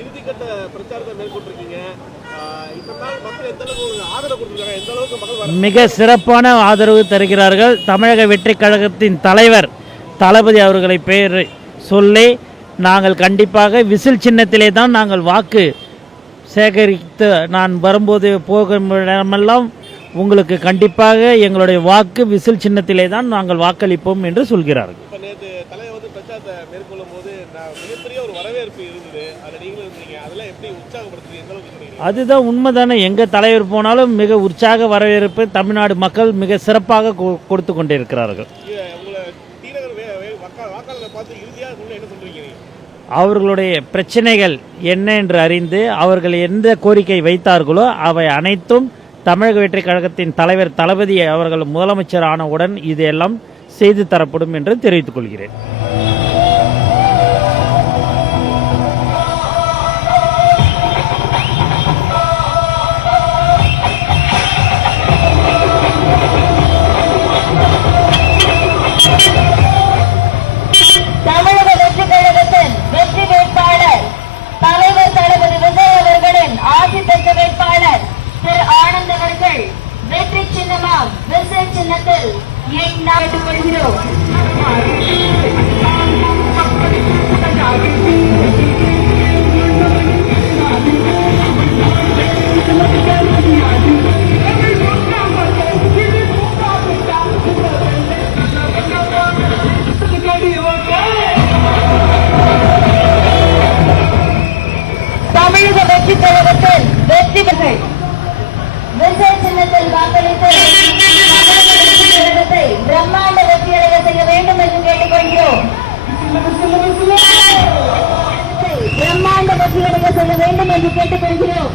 இறுதிக்கட்ட பிரச்சாரத்தை மேற்கொண்டிருக்கீங்க. மக்கள் எந்த அளவுக்கு ஆதரவு கொடுத்திருக்காங்க, எந்த அளவுக்கு மக்கள் மிக சிறப்பான ஆதரவு தருகிறார்கள். தமிழக வெற்றி கழகத்தின் தலைவர் தளபதி அவர்களை பெயர் சொல்லி நாங்கள் கண்டிப்பாக விசில் சின்னத்திலே தான் நாங்கள் வாக்கு சேகரித்து நான் வரும்போது போகும் இடமெல்லாம் உங்களுக்கு கண்டிப்பாக எங்களுடைய வாக்கு விசில் சின்னத்திலே தான் நாங்கள் வாக்களிப்போம் என்று சொல்கிறார்கள். நேற்று தலைவர் பிரச்சாரத்தை மேற்கொள்ளும் போது மிகப்பெரிய ஒரு வரவேற்பு இருந்தது. அதில் நீங்களும் இருந்தீங்க. அதெல்லாம் எப்படி உற்சாகப்படுத்துறீங்க? அதுதான் உண்மைதானே. எங்கள் தலைவர் போனாலும் மிக உற்சாக வரவேற்பு தமிழ்நாடு மக்கள் மிக சிறப்பாக கொடுத்து கொண்டிருக்கிறார்கள். அவர்களுடைய பிரச்சனைகள் என்ன என்று அறிந்து அவர்கள் எந்த கோரிக்கை வைத்தார்களோ அவை அனைத்தும் தமிழக வெற்றி கழகத்தின் தலைவர் தளபதி அவர்கள் முதலமைச்சர் ஆனவுடன் இது எல்லாம் செய்து தரப்படும் என்று தெரிவித்துக் கொள்கிறேன். தமிழக வெற்றி கழகத்தின் வெற்றி வேட்பாளர் தலைவர் தளபதி விஜய் அவர்களின் ஆட்சி பெற்ற வேட்பாளர் திரு ஆனந்த் அவர்கள் வெற்றி சின்னமாம் விசில் சின்னத்தில் கேட்டுக் கொள்கிறோம். தமிழக வெற்றி கழகத்தில் வெற்றி பெற்று விஜய் சின்னத்தில் வாக்களித்து தமிழக வெற்றி கழகத்தை பிரம்மாண்ட வெற்றியடைய செய்ய வேண்டும் என்று கேட்டுக்கொள்கிறோம். பிரம்மாண்ட வெற்றியடைய செய்ய வேண்டும் என்று கேட்டுக்கொள்கிறோம்.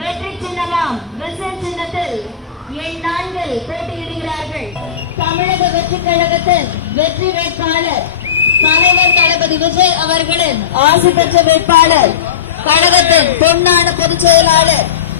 வெற்றி சின்னமாம் விசில் சின்னத்தில் எண் 4 போட்டியிடுகிறார்கள். தமிழக வெற்றி கழகத்தின் வெற்றி வேட்பாளர் தலைவர் தளபதி விஜய் அவர்களின் ஆசி பெற்ற வேட்பாளர் கழகத்தின் பொன்னான பொதுச் செயலாளர்